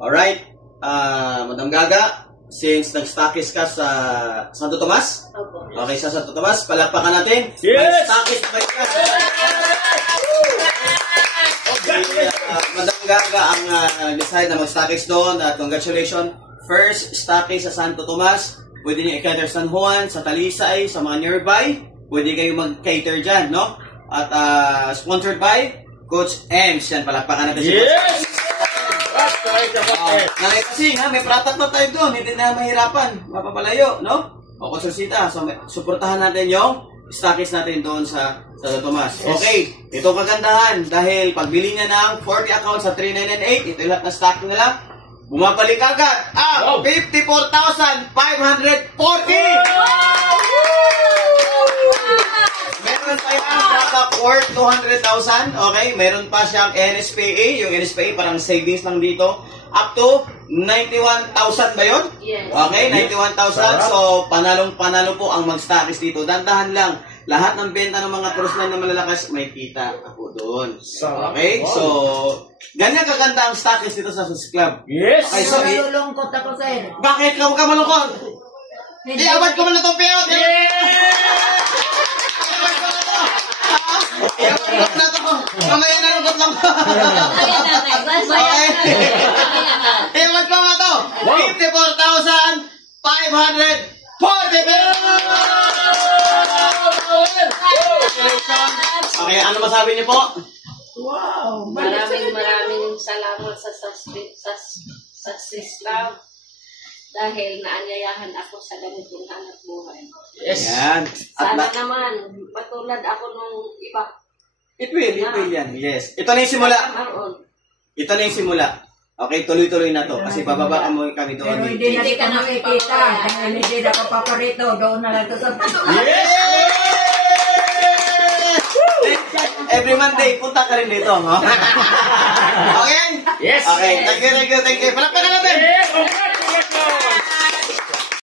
Alright. Madam Gaga, since nag-stockist ka sa Santo Tomas. Okay, sa Santo Tomas, palakpakan natin. Yes! Nag-stockist na ka. Madam Gaga ang decide na mag-stockist doon at congratulations. First stockist sa Santo Tomas. Pwede niyo i-cater San Juan, sa Talisay, sa mga nearby. Pwede kayo mag-cater dyan, no? At sponsored by Coach Ems. Yan, palakpakan natin si Coach. Yes! That's right, Kasi nga, may pratak pa tayo doon. Hindi na mahirapan. Mapapalayo, no? O Consorcita. So, suportahan natin yung stockist natin doon sa Santo Tomas. Okay, ito kagandahan. Dahil pagbili niya ng 40 accounts sa 3998, ito lahat na stock nila. Bumabalik agad ang 54,540! Meron pa yung backup worth 200,000. Okay, meron pa siyang NSPA. Yung NSPA parang savings lang dito. Up to 91,000 ba yun? Yes. Okay, 91,000. So, panalong-panalo po ang mag-stockist dito. Dandahan lang. Lahat ng benta ng mga cruise line na malalakas, may kita ako doon. Okay, so, ganyan kaganda ang stockist dito sa Sus Club. Yes! Okay, so, Nalulungkot ako, sir. bakit ka malungkot? Iabad ko man na itong piyot! Iabad na ito! Mamaya nalungkot lang! Iabad ko na ito! 54,540! Okay, ano masabi niyo po? Wow! Maraming salamat sa Sislav dahil naanyayahan ako sa ganitong hanap buhay. Yes! Ayan. Sana naman, matulad ako nung iba. It will yan. Yes. Ito na yung simula. Ito na yung simula. Okay, tuloy-tuloy na to. Kasi bababaan mo kami doon. Pero hindi ka nakikita. Hindi na ka paparito. Doon na lang ito sa paso. Yes! Every Monday, punta ka rin dito. No? Okay? Yes! Okay, thank you. Palakpakan natin! Yes!